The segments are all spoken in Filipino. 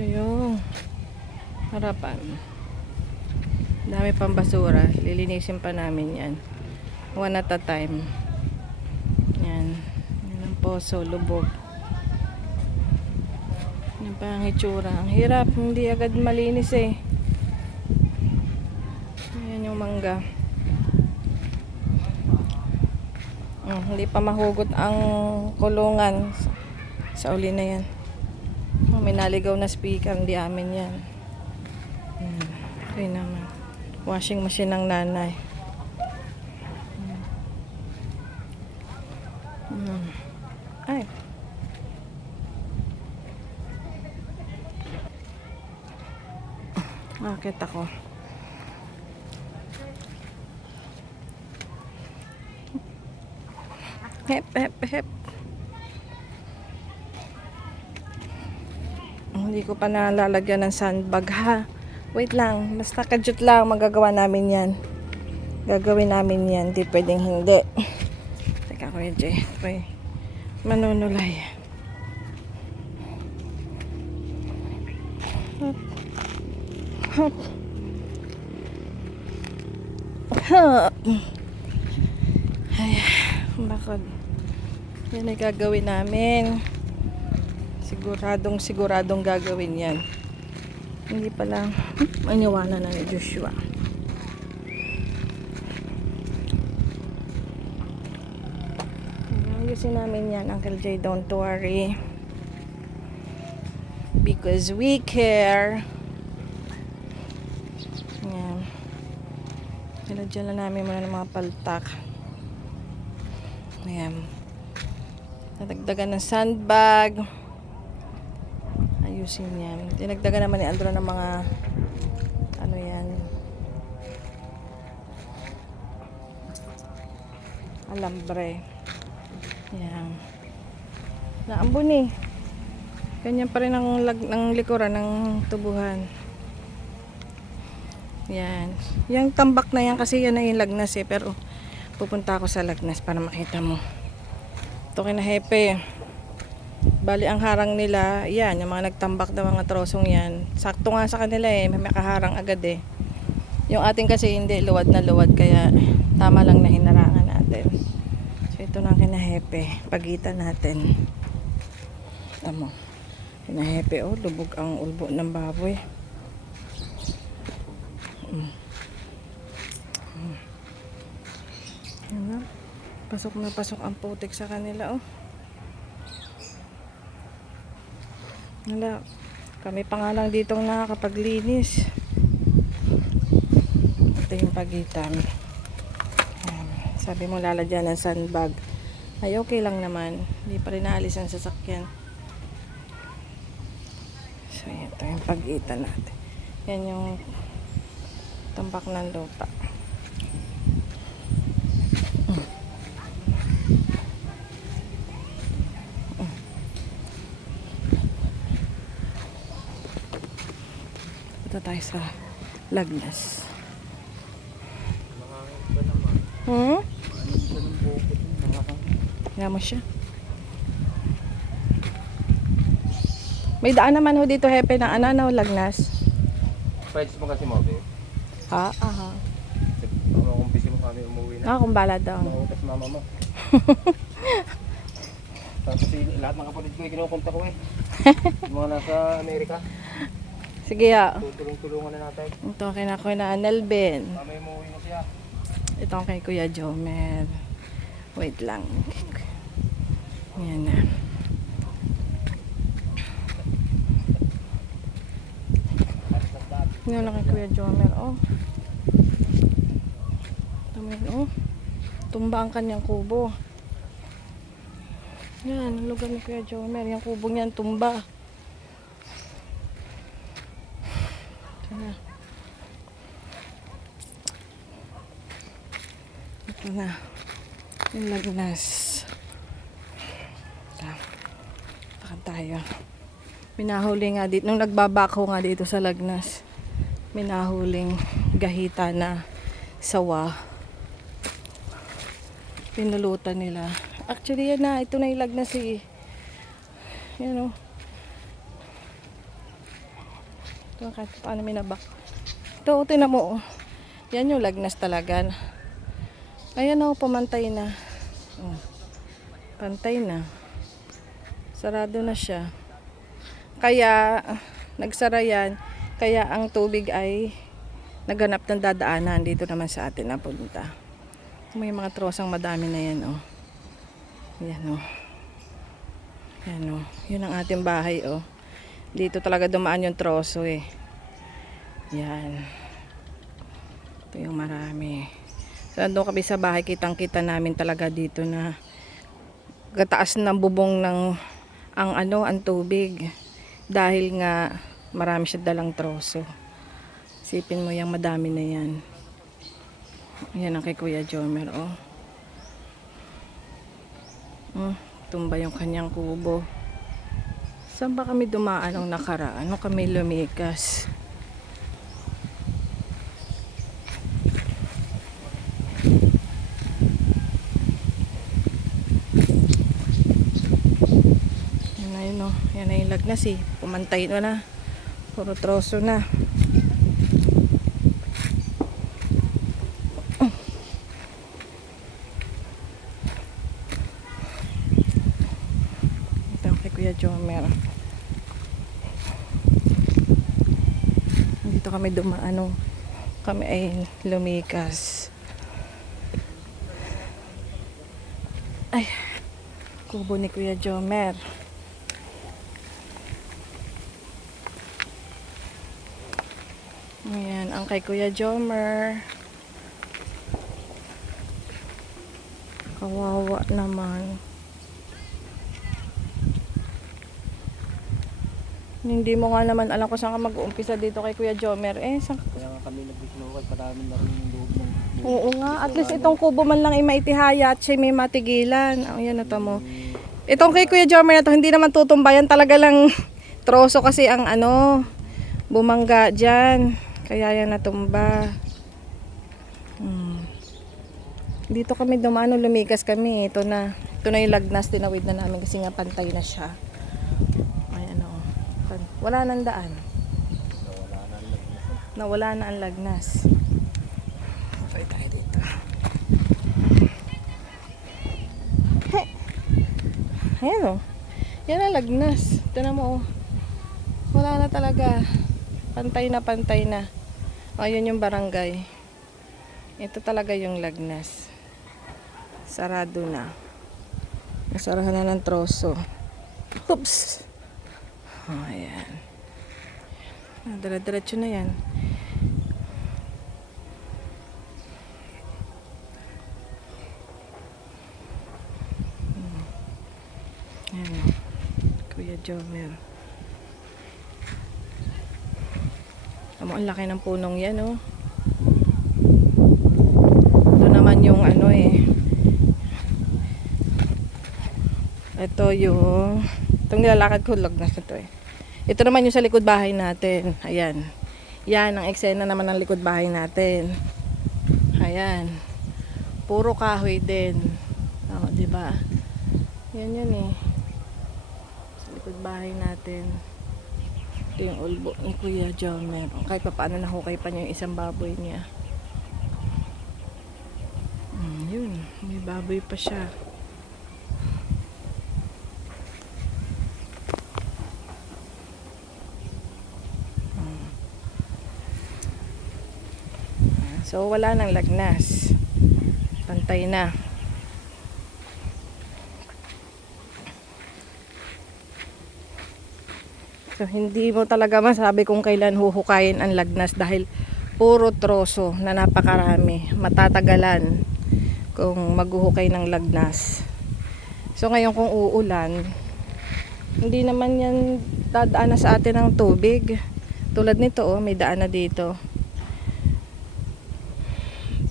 Ito yung harapan. Dami pang basura. Lilinisin pa namin yan. One at a time. Yan. Yan ang poso, lubog. Yan pa ang itsura. Ang hirap. Hindi agad malinis eh. Yan yung mangga. Hindi pa mahugot ang kulungan. Sa uli na yan. May naligaw na speaker. Hindi amin yan. Okay naman. Washing machine ng nanay. Ay. Bakit ako? Hep, hep, hep. Hindi ko pa nalalagyan ng sandbag ha. Wait lang. Basta kadyot lang. Magagawa namin yan. Gagawin namin yan. Di pwedeng hindi. Teka Kuya Jay. May manunulay. Hop. Hop. Hop. Ay, bakod. Yan ay gagawin namin. Siguradong gagawin yan. Hindi pa lang maniwala na ni Joshua. Ayusin namin yan, Uncle Jay. Don't worry. Because we care. Yan. Nilagyan lang namin muna ng mga paltak. Ayan. Nadagdagan ng sandbag. Ayusin yan. Dinagdagan naman ni Andro ng mga ano yan, alambre. Yan. Naambon eh. Ganyan pa rin ang ng likuran ng tubuhan. Yan. Yung tambak na yan kasi yan na yung lagnas eh. Pero pupunta ako sa lagnas para makita mo. Ito kinahepe. Bali ang harang nila, yan, yung mga nagtambak na mga trosong yan. Sakto nga sa kanila eh, may makaharang agad eh. Yung ating kasi hindi, luwad na luwad, kaya tama lang na hinarangan natin. So ito na kinahepe, pagitan natin. Tamo. Kinahepe, oh, lubog ang ulbo ng baboy. Yan, pasok na pasok ang putik sa kanila, oh. Wala. Kami pa nga lang dito nakakapaglinis. Ito yung pagitan. Sabi mo lalagyan ng sandbag. Ay okay lang naman. Hindi pa rin naalis ang sasakyan. So ito yung pagitan natin. Yan yung tambak ng lupa. Ito tayo sa lagnas. Kaya mo siya. May daan naman ho dito, hepe, na ano, lagnas. Pwede mo kasi mo, babe. Aha. Kung busy mo kami umuwi na. Kung bala daw. Mautas mama mo. Tapos lahat ng kapatid ko kinukunta ko eh. Yung mga nasa Amerika. Sige ha. Tutulong-tulungan na natin. Ito kay na Nelben. Mamaya umuwi na siya. Ito kay Kuya Jomer. Wait lang. Yan na. Yan na kay Kuya Jomer. Oh. Tamin, oh. Tumba ang kanyang kubo. Yan, ang lugar ni Kuya Jomer. Yung kubo niyan tumba. Ito na yung lagnas. Bakit tayo minahuli nga dito nung nagbabako nga dito sa lagnas, minahuling gahita na sawa, pinulutan nila. Actually yan na, ito na yung lagnas eh. Yan o. Ito kahit paano may nabak. Ito, tinan mo. Oh. Yan yung lagnas talaga. Ayan o, pamantay na. Oh. Pantay na. Sarado na siya. Kaya, nagsara yan. Kaya ang tubig ay naghanap ng dadaanan dito naman sa atin na punta. May mga trosang madami na yan, oh. Yan, oh. Yan, oh. Yun ang ating bahay, oh. Dito talaga dumaan yung troso, eh. Yan. Ito yung marami. So, doon kami sa bahay, kitang-kita namin talaga dito na gataas ng bubong ng ang tubig. Dahil nga marami siya dalang troso. Sipin mo yung madami na yan. Yan ang kay Kuya Jomer, oh. Tumba yung kanyang kubo. Saan ba kami dumaan nung nakaraan? Ano kami lumikas? Yan na yun, oh. Yan na yung lagnas, eh. Pumantay na. Puro troso na. Ito kay Kuya Jomer. Dito kami dumaan, kami ay lumikas. Ay, kubo ni Kuya Jomer. Ayan, ang kay Kuya Jomer. Kawawa naman. Hindi mo nga naman alam kung saan ka mag-uumpisa dito kay Kuya Jomer. Kaya nga kami nagbisinukay, padami na rin yung loob ng... Oo nga, at least itong kubo man lang ay maitihaya at siya may matigilan. Ayan na mo. Itong kay Kuya Jomer na to, hindi naman tutumbayan. Talaga lang troso kasi ang bumangga dyan. Kaya yan natumba. Dito kami dumano, lumikas kami. Ito na yung lagnas, tinawid na namin kasi nga pantay na siya. Wala nang daan. Nawala na ang lagnas. Okay tayo dito. Hey. Ayan, oh. Yan ang lagnas. Tignan mo, oh. Wala na talaga. Pantay na. Ayun yung barangay. Ito talaga yung lagnas. Sarado na. Nasarahan na ng troso. Oops. Oh, ayan. Dire-diretso na yan. Ayan. Kuya Jomer. Ang laki ng punong yan, oh. Ito naman yung ito yung itong nilalakad ko, lagnas na to, eh. Ito naman yung sa likod bahay natin. Ayan. Yan ang eksena naman ng likod bahay natin. Ayan. Puro kahoy din. Oh, di ba? Yan yun, eh. Sa likod bahay natin. Ito yung ulbo ni Kuya Jomer. Kahit pa paano nahukay pa niya yung isang baboy niya. Yun. May baboy pa siya. So wala nang lagnas. Pantay na. So hindi mo talaga masabi kung kailan huhukayin ang lagnas dahil puro troso na napakarami. Matatagalan kung maghuhukay ng lagnas. So ngayon kung uulan, hindi naman yan dadaan na sa atin ng tubig. Tulad nito, oh, may daan na dito.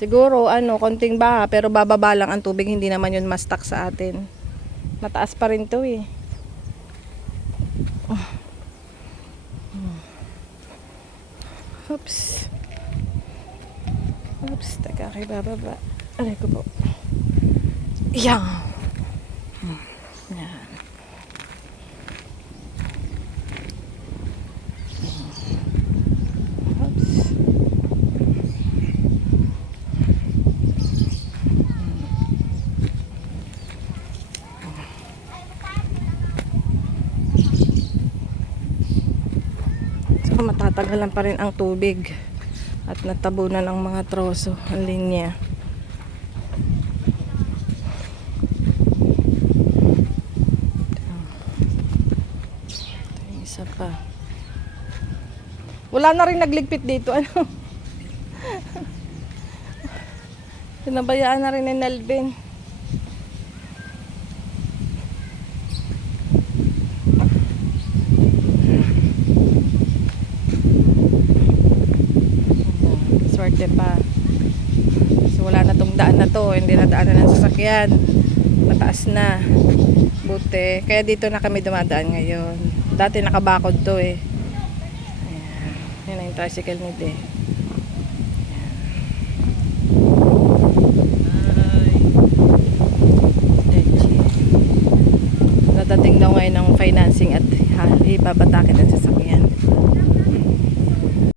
Siguro, konting baha, pero bababa lang ang tubig, hindi naman yun ma-stuck sa atin. Mataas pa rin to, eh. Oops. Oops, taga kay bababa. Aray ko po. Yan. Yan. matatagalan pa rin ang tubig at natabunan ang mga troso, ang linya. Ito yung isa pa. Wala na rin nagligpit dito, ano? Pinabayaan na rin ni Nelvin. Swerte pa. So wala na tong daan na to, hindi na daanan ng sasakyan. Mataas na. Buti. Kaya dito na kami dumadaan ngayon. Dati nakabakod to eh. Ayan. Yan ang tricycle ni De. Nadating daw ngayon ng financing at ibabatakin ang sasakyan.